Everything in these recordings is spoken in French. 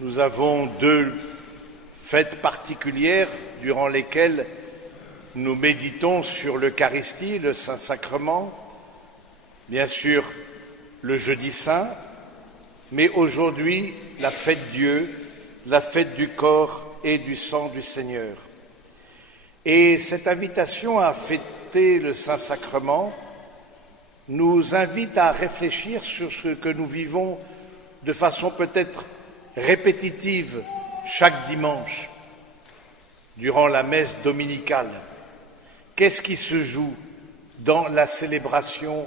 Nous avons deux fêtes particulières durant lesquelles nous méditons sur l'Eucharistie, le Saint-Sacrement, bien sûr le Jeudi Saint, mais aujourd'hui la fête Dieu, la fête du corps et du sang du Seigneur. Et cette invitation à fêter le Saint-Sacrement nous invite à réfléchir sur ce que nous vivons de façon peut-être répétitive chaque dimanche durant la messe dominicale. Qu'est-ce qui se joue dans la célébration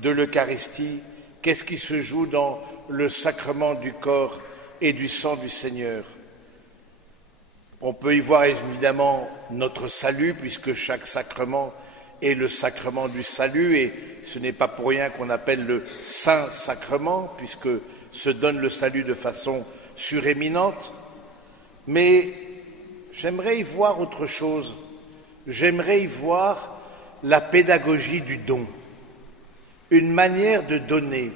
de l'Eucharistie? Qu'est-ce qui se joue dans le sacrement du corps et du sang du Seigneur? On peut y voir évidemment notre salut, puisque chaque sacrement est le sacrement du salut, et ce n'est pas pour rien qu'on appelle le Saint-Sacrement, puisque se donne le salut de façon suréminente. Mais j'aimerais y voir autre chose. J'aimerais y voir la pédagogie du don, une manière de donner,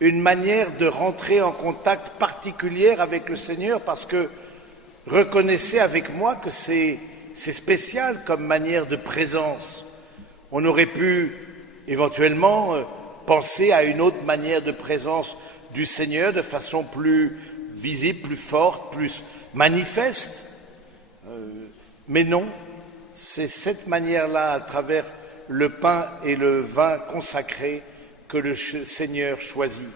une manière de rentrer en contact particulier avec le Seigneur, parce que reconnaissez avec moi que c'est spécial comme manière de présence. On aurait pu éventuellement penser à une autre manière de présence du Seigneur de façon plus visible, plus forte, plus manifeste. Mais non, c'est cette manière-là, à travers le pain et le vin consacrés, que le Seigneur choisit.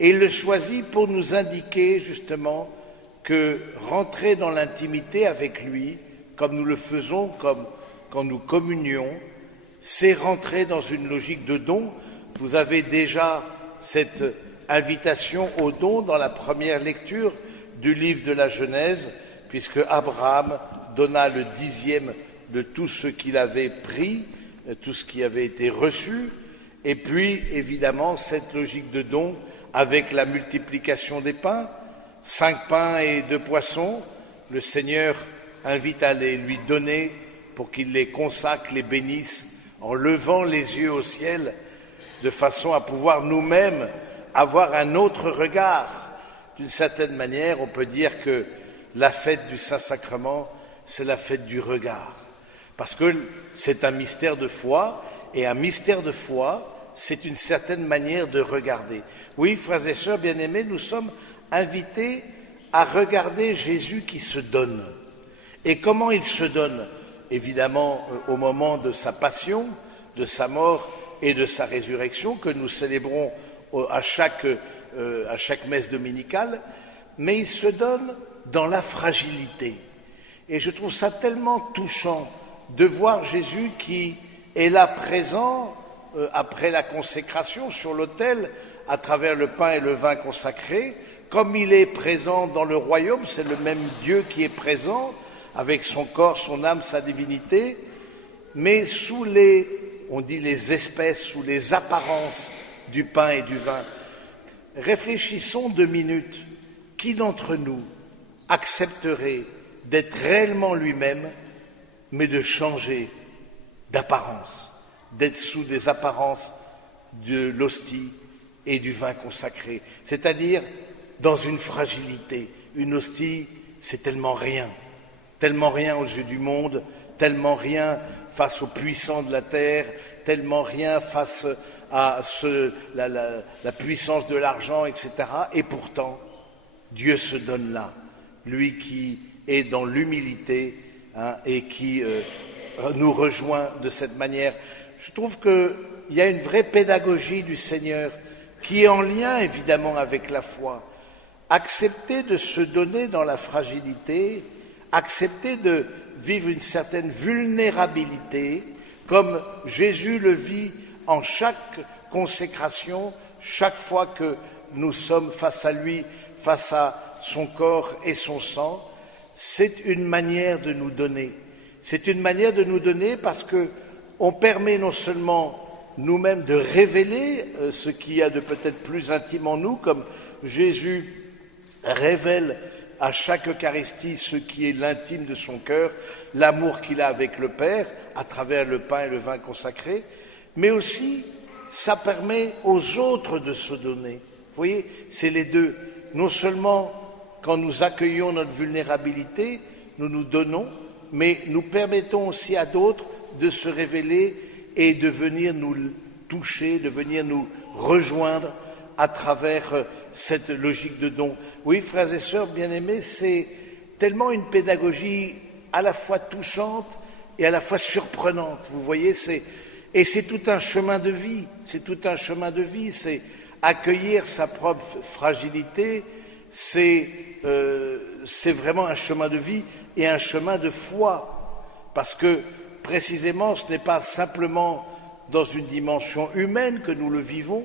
Et il le choisit pour nous indiquer justement que rentrer dans l'intimité avec lui, comme nous le faisons, comme quand nous communions, c'est rentrer dans une logique de don. Vous avez déjà cette invitation au don dans la première lecture du livre de la Genèse, puisque Abraham donna le 10e de tout ce qu'il avait pris, tout ce qui avait été reçu, et puis évidemment cette logique de don avec la multiplication des pains, 5 pains et 2 poissons, le Seigneur invite à les lui donner pour qu'il les consacre, les bénisse, en levant les yeux au ciel, de façon à pouvoir nous-mêmes avoir un autre regard. D'une certaine manière, on peut dire que la fête du Saint-Sacrement, c'est la fête du regard. Parce que c'est un mystère de foi, et un mystère de foi, c'est une certaine manière de regarder. Oui, frères et sœurs bien-aimés, nous sommes invités à regarder Jésus qui se donne. Et comment il se donne? Évidemment, au moment de sa passion, de sa mort et de sa résurrection, que nous célébrons à chaque messe dominicale, mais il se donne dans la fragilité. Et je trouve ça tellement touchant de voir Jésus qui est là présent après la consécration sur l'autel, à travers le pain et le vin consacrés, comme il est présent dans le royaume, c'est le même Dieu qui est présent, avec son corps, son âme, sa divinité, mais sous on dit les espèces, sous les apparences du pain et du vin. Réfléchissons 2 minutes. Qui d'entre nous accepterait d'être réellement lui-même, mais de changer d'apparence, d'être sous des apparences de l'hostie et du vin consacré, c'est-à-dire dans une fragilité. Une hostie, c'est tellement rien aux yeux du monde, tellement rien face aux puissants de la terre, tellement rien face à la puissance de l'argent, etc. Et pourtant, Dieu se donne là, lui qui est dans l'humilité et qui nous rejoint de cette manière. Je trouve qu'il y a une vraie pédagogie du Seigneur qui est en lien évidemment avec la foi. Accepter de se donner dans la fragilité, accepter de vivre une certaine vulnérabilité, comme Jésus le vit en chaque consécration, chaque fois que nous sommes face à lui, face à son corps et son sang, c'est une manière de nous donner. C'est une manière de nous donner parce que on permet non seulement nous-mêmes de révéler ce qu'il y a de peut-être plus intime en nous, comme Jésus révèle à chaque Eucharistie ce qui est l'intime de son cœur, l'amour qu'il a avec le Père, à travers le pain et le vin consacrés, mais aussi ça permet aux autres de se donner. Vous voyez, c'est les deux. Non seulement quand nous accueillons notre vulnérabilité, nous nous donnons, mais nous permettons aussi à d'autres de se révéler et de venir nous toucher, de venir nous rejoindre à travers cette logique de don. Oui, frères et sœurs bien-aimés, c'est tellement une pédagogie à la fois touchante et à la fois surprenante. Vous voyez, c'est tout un chemin de vie. C'est tout un chemin de vie. C'est accueillir sa propre fragilité. C'est vraiment un chemin de vie et un chemin de foi. Parce que précisément, ce n'est pas simplement dans une dimension humaine que nous le vivons,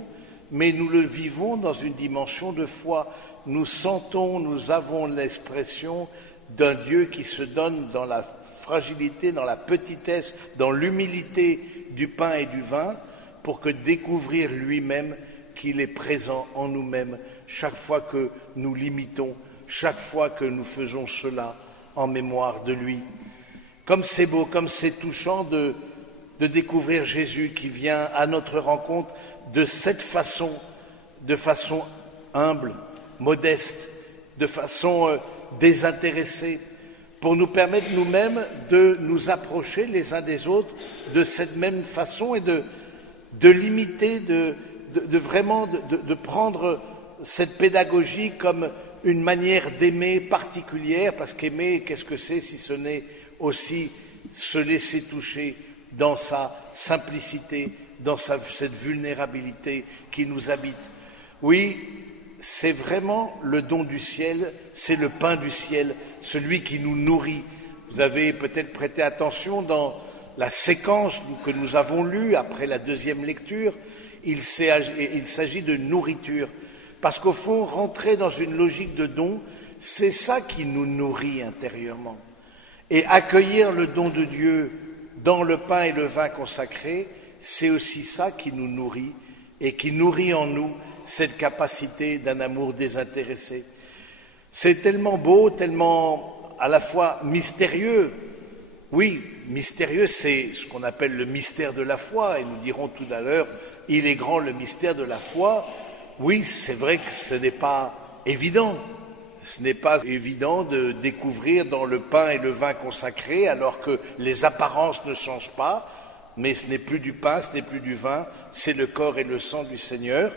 mais nous le vivons dans une dimension de foi. Nous sentons, nous avons l'expression d'un Dieu qui se donne dans la fragilité, dans la petitesse, dans l'humilité du pain et du vin, pour que découvrir lui-même qu'il est présent en nous-mêmes chaque fois que nous l'imitons, chaque fois que nous faisons cela en mémoire de lui. Comme c'est beau, comme c'est touchant de découvrir Jésus qui vient à notre rencontre de cette façon, de façon humble, modeste, de façon désintéressée, pour nous permettre nous-mêmes de nous approcher les uns des autres de cette même façon et de l'imiter, de prendre cette pédagogie comme une manière d'aimer particulière, parce qu'aimer, qu'est-ce que c'est si ce n'est aussi se laisser toucher dans sa simplicité, dans cette vulnérabilité qui nous habite. Oui, c'est vraiment le don du ciel, c'est le pain du ciel, celui qui nous nourrit. Vous avez peut-être prêté attention dans la séquence que nous avons lue après la deuxième lecture, il s'agit de nourriture. Parce qu'au fond, rentrer dans une logique de don, c'est ça qui nous nourrit intérieurement. Et accueillir le don de Dieu dans le pain et le vin consacrés, c'est aussi ça qui nous nourrit et qui nourrit en nous cette capacité d'un amour désintéressé. C'est tellement beau, tellement à la fois mystérieux. Oui, mystérieux, c'est ce qu'on appelle le mystère de la foi, et nous dirons tout à l'heure, il est grand le mystère de la foi. Oui, c'est vrai que ce n'est pas évident. Ce n'est pas évident de découvrir dans le pain et le vin consacré, alors que les apparences ne changent pas, mais ce n'est plus du pain, ce n'est plus du vin, c'est le corps et le sang du Seigneur.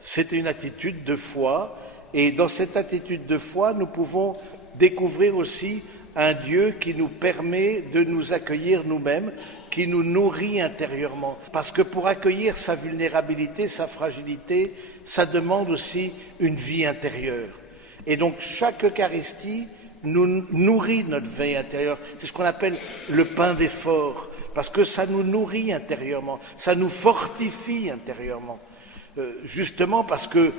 C'est une attitude de foi, et dans cette attitude de foi, nous pouvons découvrir aussi un Dieu qui nous permet de nous accueillir nous-mêmes, qui nous nourrit intérieurement. Parce que pour accueillir sa vulnérabilité, sa fragilité, ça demande aussi une vie intérieure. Et donc chaque Eucharistie nous nourrit notre vie intérieure. C'est ce qu'on appelle le pain d'effort, parce que ça nous nourrit intérieurement, ça nous fortifie intérieurement. Justement parce que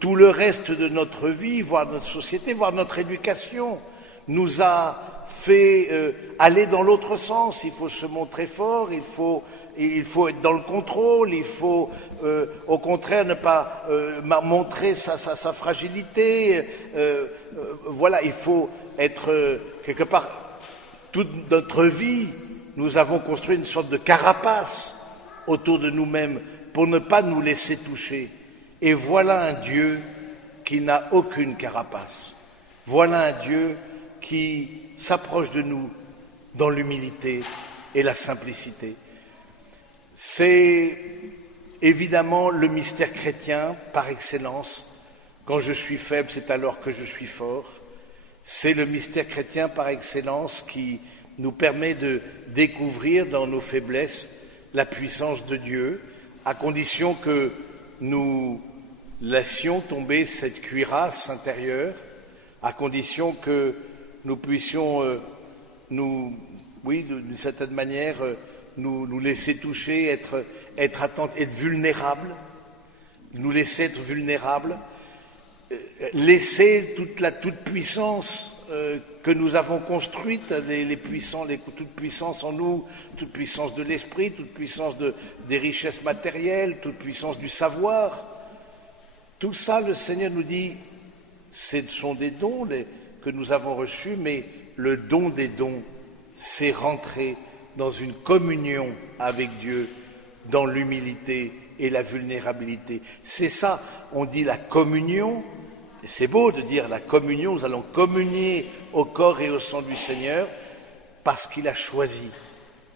tout le reste de notre vie, voire notre société, voire notre éducation, nous a fait aller dans l'autre sens. Il faut se montrer fort, il faut être dans le contrôle, il faut au contraire ne pas montrer sa fragilité. Voilà, il faut être quelque part, toute notre vie, nous avons construit une sorte de carapace autour de nous-mêmes pour ne pas nous laisser toucher. Et voilà un Dieu qui n'a aucune carapace. Voilà un Dieu qui s'approche de nous dans l'humilité et la simplicité. C'est évidemment le mystère chrétien par excellence. Quand je suis faible, c'est alors que je suis fort. C'est le mystère chrétien par excellence qui nous permet de découvrir dans nos faiblesses la puissance de Dieu, à condition que nous laissions tomber cette cuirasse intérieure, à condition que nous puissions, d'une certaine manière, nous laisser toucher, être attentifs, être vulnérables, nous laisser être vulnérables, laisser toute puissance que nous avons construite, toute puissance en nous, toute puissance de l'esprit, toute puissance des richesses matérielles, toute puissance du savoir. Tout ça, le Seigneur nous dit, ce sont des dons que nous avons reçus, mais le don des dons, c'est rentrer dans une communion avec Dieu, dans l'humilité et la vulnérabilité. C'est ça, on dit la communion, Et c'est beau de dire la communion, nous allons communier au corps et au sang du Seigneur, parce qu'il a choisi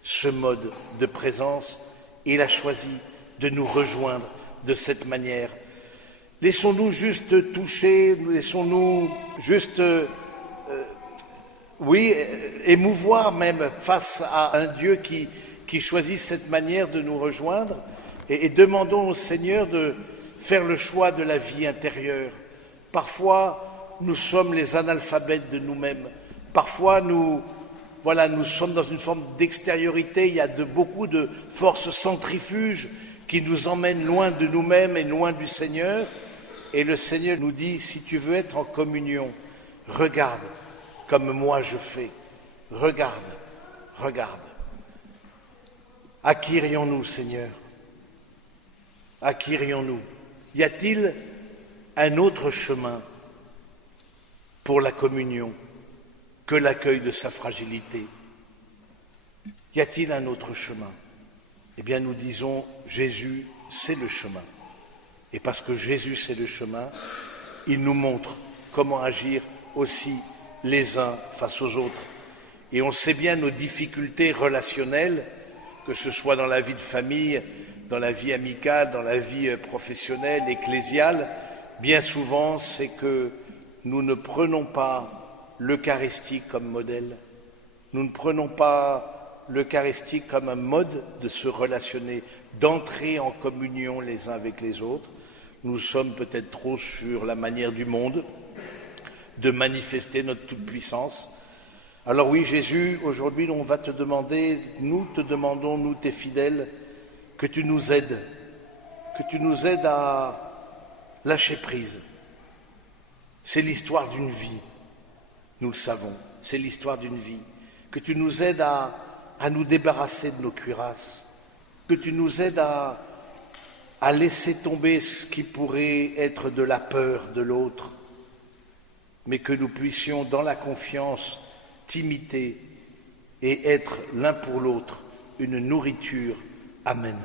ce mode de présence, et il a choisi de nous rejoindre de cette manière. Laissons-nous juste toucher, laissons-nous juste, émouvoir même face à un Dieu qui choisit cette manière de nous rejoindre, et demandons au Seigneur de faire le choix de la vie intérieure. Parfois, nous sommes les analphabètes de nous-mêmes. Parfois, nous sommes dans une forme d'extériorité. Il y a beaucoup de forces centrifuges qui nous emmènent loin de nous-mêmes et loin du Seigneur. Et le Seigneur nous dit, si tu veux être en communion, regarde comme moi je fais. Regarde. À qui irions-nous, Seigneur? À qui irions-nous? Y a-t-il un autre chemin pour la communion que l'accueil de sa fragilité? Y a-t-il un autre chemin? Eh bien, nous disons, Jésus, c'est le chemin. Et parce que Jésus, c'est le chemin, il nous montre comment agir aussi les uns face aux autres. Et on sait bien nos difficultés relationnelles, que ce soit dans la vie de famille, dans la vie amicale, dans la vie professionnelle, ecclésiale, bien souvent, c'est que nous ne prenons pas l'Eucharistie comme modèle. Nous ne prenons pas l'Eucharistie comme un mode de se relationner, d'entrer en communion les uns avec les autres. Nous sommes peut-être trop sur la manière du monde de manifester notre toute-puissance. Alors oui, Jésus, aujourd'hui, on va te demander, nous te demandons, nous tes fidèles, que tu nous aides à lâcher prise. C'est l'histoire d'une vie, nous le savons, c'est l'histoire d'une vie. Que tu nous aides à nous débarrasser de nos cuirasses, que tu nous aides à laisser tomber ce qui pourrait être de la peur de l'autre, mais que nous puissions, dans la confiance, t'imiter et être l'un pour l'autre une nourriture. Amen.